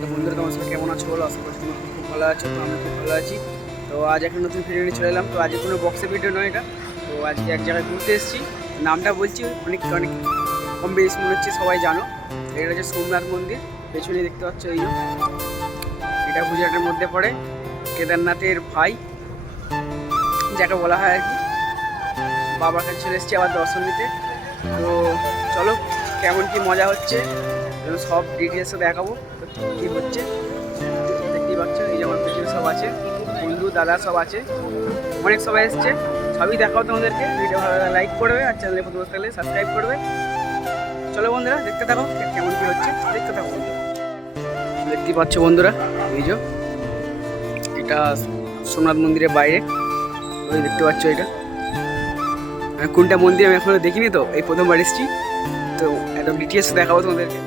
তো বন্ধুরা, তোমার সাথে কেমন আছো? বলো, আশা করছি তোমরা খুব ভালো আছো, তো আমি খুব ভালো আছি। তো আজ একটা নতুন ভিডিও নিয়ে চলে এলাম। তো আজকে কোনো বক্সে ভিডিও নয় এটা। তো আজকে এক জায়গায় ঘুরতে এসেছি। নামটা বলছি, অনেক অনেক কম বেশি মনে হচ্ছে সবাই জানো। এটা হচ্ছে সোমনাথ মন্দির পেছনে দেখতে পাচ্ছ এই এটা গুজরাটের মধ্যে পড়ে। কেদারনাথের ভাই, যাকে বলা হয় আর কি। বাবার কাছে চলে এসেছি আবার দর্শন দিতে তো চলো, কেমন কি মজা হচ্ছে। যেন সব ডিটেলসে দেখাবো। কী হচ্ছে? দেখতেই পাচ্ছ, এই যে আমার পেছনে সব আছে। বন্ধু, দাদা সব আছে। অনেক সবাই এসছে। সবই দেখাও তোমাদেরকে। ভিডিও ভালো লাইক করবে আর চ্যানেলে প্রথম থাকলে সাবস্ক্রাইব করবে। চলো বন্ধুরা, দেখতে থাকো কেমন কি হচ্ছে। দেখতে থাকো দেখতেই পাচ্ছ বন্ধুরা, এই এটা সোমনাথ মন্দিরের বাইরে। ওই দেখতে পাচ্ছ এটা। কোনটা মন্দির আমি এখনও দেখিনি তো, এই প্রথমবার এসেছি। তো একদম ডিটেলস দেখাবো তোমাদেরকে।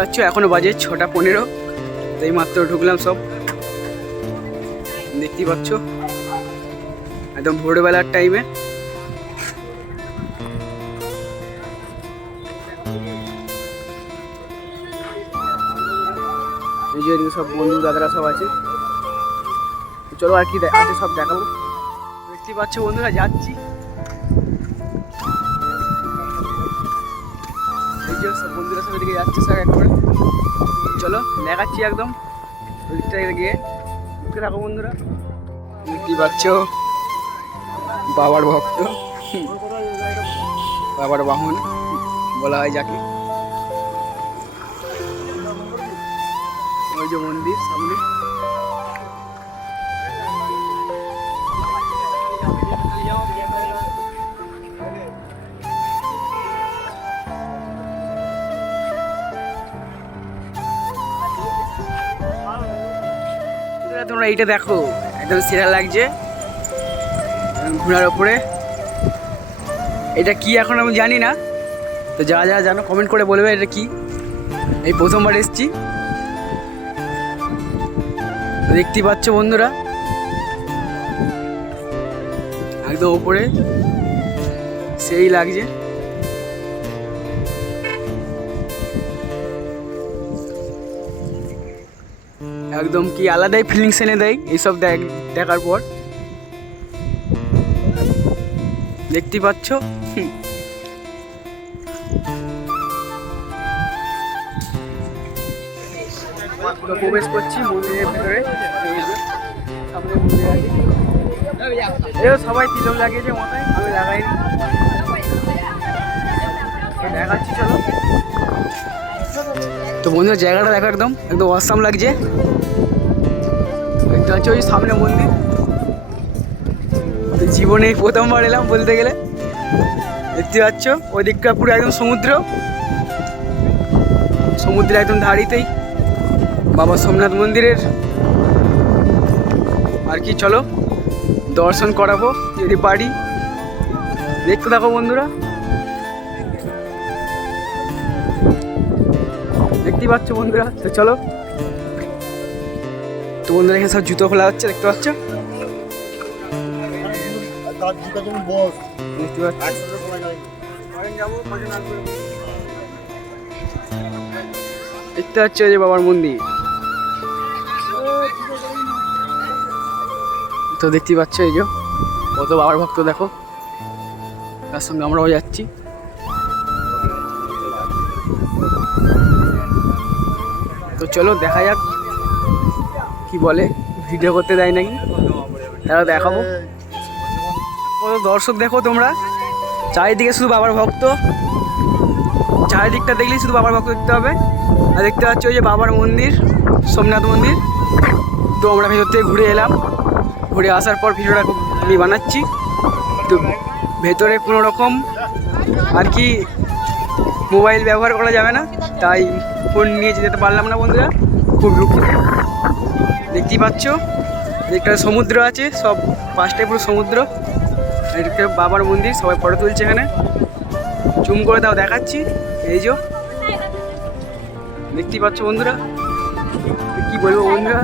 পাচ্ছ? এখনও বাজে ছটা পনেরো। এই মাত্র ঢুকলাম সব। দেখতেই পাচ্ছ? একদম ভোরবেলার টাইমে সব বন্ধু দাদারা সব আছে। চলো আর কি আছে সব দেখাবো। দেখতেই পাচ্ছ বন্ধুরা, যাচ্ছি। যে সব বন্ধুরা সব এদিকে যাচ্ছে স্যার এক চলো, দেখাচ্ছি একদম। ওদিকটা গিয়ে। থাকো বন্ধুরা। দেখতেই পাচ্ছ বাবার ভক্ত। বাবার বাহন, বলা হয় যাকে। ওই যে মন্দির, সামনে। তোমরা এইটা দেখো। একদম সেরা লাগছে। ঘোড়ার ওপরে। এটা কি এখন আমি জানি না। তো যারা যারা জানো কমেন্ট করে বলবে এটা কি। এই প্রথমবার এসছি। দেখতেই পাচ্ছ বন্ধুরা। একদম ওপরে। সেই লাগছে। একদম কি আলাদাই ফিলিংস এনে দেয়, এইসব দেখ- দেখার পর। দেখতেই পাচ্ছ? প্রবেশ করছি মন্দিরের ভিতরে। সবাই তিলক লাগিয়েছে মাথায় আমি লাগাইনি। দেখাচ্ছি, চলো। তো বন্ধুরা, জায়গাটা দেখো একদম একদম অসাম লাগছে। দেখতে পাচ্ছ ওই সামনে মন্দির। তো জীবনে প্রথমবার এলাম বলতে গেলে। দেখতে পাচ্ছ ওই দিকটা পুরো একদম সমুদ্র। সমুদ্রের একদম ধারিতেই বাবা সোমনাথ মন্দিরের। আর কি, চলো, দর্শন করাবো, যদি পারি। দেখতে থাকো বন্ধুরা। দেখতেই পাচ্ছ বন্ধুরা। তো চলো। তো বন্ধুরা, এখানে সব জুতো খোলা হচ্ছে, দেখতে পাচ্ছ? দেখতে পাচ্ছ? দেখতে যে বাবার মন্দির। তো দেখতেই পাচ্ছ এই যে। কত বাবার ভক্ত, দেখো। তার সঙ্গে আমরাও যাচ্ছি। চলো দেখা যাক কি বলে ভিডিও করতে দেয় নাকি? তারা দেখাবো। কত দর্শক দেখো তোমরা। চারিদিকে শুধু বাবার ভক্ত। চারিদিকটা দেখলেই শুধু বাবার ভক্ত দেখতে হবে। আর দেখতে পাচ্ছ ওই যে বাবার মন্দির, সোমনাথ মন্দির। তো আমরা ভেতর থেকে ঘুরে এলাম। ঘুরে আসার পর ভিডিওটা আমি বানাচ্ছি। তো ভেতরে কোনো রকম আর কি মোবাইল ব্যবহার করা যাবে না। তাই ফোন নিয়ে যেতে পারলাম না বন্ধুরা, খুব দুঃখিত দেখতেই পাচ্ছ, একটা সমুদ্র আছে, সব পাশটায় পুরো সমুদ্র। এটা বাবার মন্দির, সবাই ফটো তুলছে এখানে। জুম করে দাও, দেখাচ্ছি। এই যে দেখতেই পাচ্ছ বন্ধুরা, কি বলব বন্ধুরা?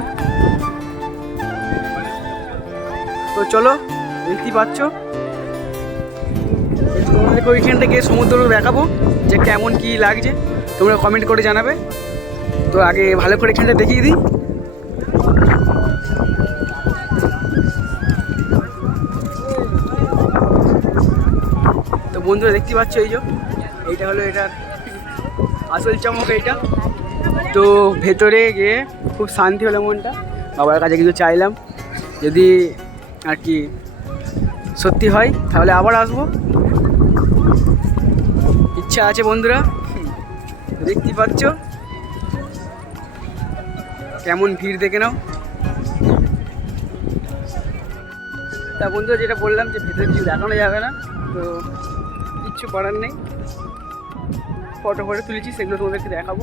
তো চলো, দেখতেই পাচ্ছ। তোমাদেরকে ওইখানটা গিয়ে সমুদ্র দেখাবো, যে কেমন কি লাগছে। তোমরা কমেন্ট করে জানাবে। তো আগে ভালো করে এখানটা দেখিয়ে দিই। তো বন্ধুরা দেখতে পাচ্ছ এই যে, এইটা হলো এটার আসল চমক এইটা। তো ভেতরে গিয়ে খুব শান্তি হলো মনটা। বাবার কাছে কিছু চাইলাম। যদি আর কি সত্যি হয়, তাহলে আবার আসব। ইচ্ছা আছে বন্ধুরা। দেখতে পাচ্ছ? কেমন ভিড় দেখে নাও। তা বন্ধুরা যেটা বললাম যে ভেতরে কিছু দেখানো যাবে না, তো কিচ্ছু করার নেই। ফটো ফটো তুলেছি, সেগুলো তোমাদেরকে দেখাবো।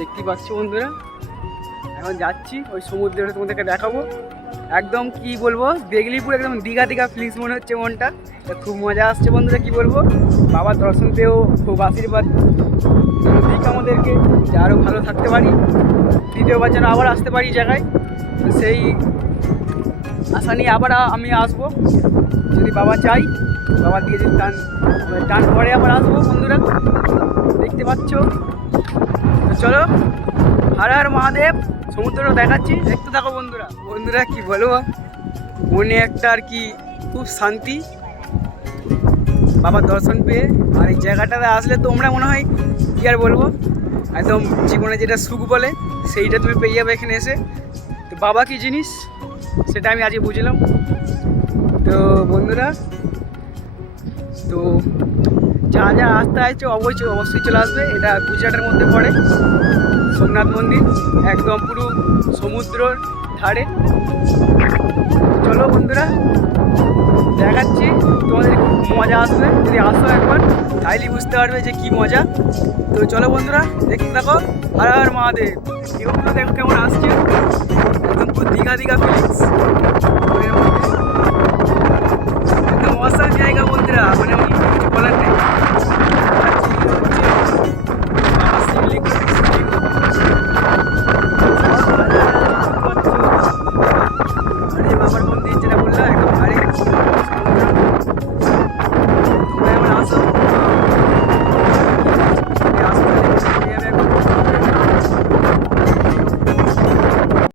দেখতেই পাচ্ছ বন্ধুরা, এখন যাচ্ছি, ওই সমুদ্রে তোমাদেরকে দেখাবো। একদম কি বলব দেখলেই পুরো একদম দীঘা দীঘা ফিলিংস মনে হচ্ছে মনটা। খুব মজা আসছে বন্ধুরা, কি বলব? বাবার দর্শন পেয়েও খুব আশীর্বাদ। দিক আমাদেরকে, যে আরও ভালো থাকতে পারি দ্বিতীয়বার যেন আবার আসতে পারি জায়গায়। সেই আশা নিয়ে আবার আমি আসব। যদি বাবা চাই, বাবার দিকে যদি টান টান পরে আবার আসব বন্ধুরা। দেখতে পাচ্ছ? চলো, হর হর মহাদেব সমুদ্র দেখাচ্ছি। দেখতে থাকো বন্ধুরা। বন্ধুরা, কি বলব? মনে একটা আর কি খুব শান্তি। বাবার দর্শন পেয়ে আর এই জায়গাটাতে আসলে তোমরা মনে হয় কী আর বলব? একদম জীবনে যেটা সুখ বলে, সেইটা তুমি পেয়ে যাবে এখানে এসে। তো বাবা কি জিনিস? সেটা আমি আজকে বুঝলাম। তো বন্ধুরা, তো যা যা আসতে আসছে অবশ্যই অবশ্যই চলে আসবে। এটা গুজরাটের মধ্যে পড়ে। সোমনাথ মন্দির, একদম পুরো সমুদ্রর ধারে। চলো বন্ধুরা দেখাচ্ছি। তোমাদের খুব মজা আসবে। যদি আসো একবার। তাইলে বুঝতে পারবে যে কি মজা। তো চলো বন্ধুরা, দেখতে থাকো। হর হর মহাদেব। কেউ দেখো কেমন আসছে? একদম দীঘা দীঘা ফিলিংস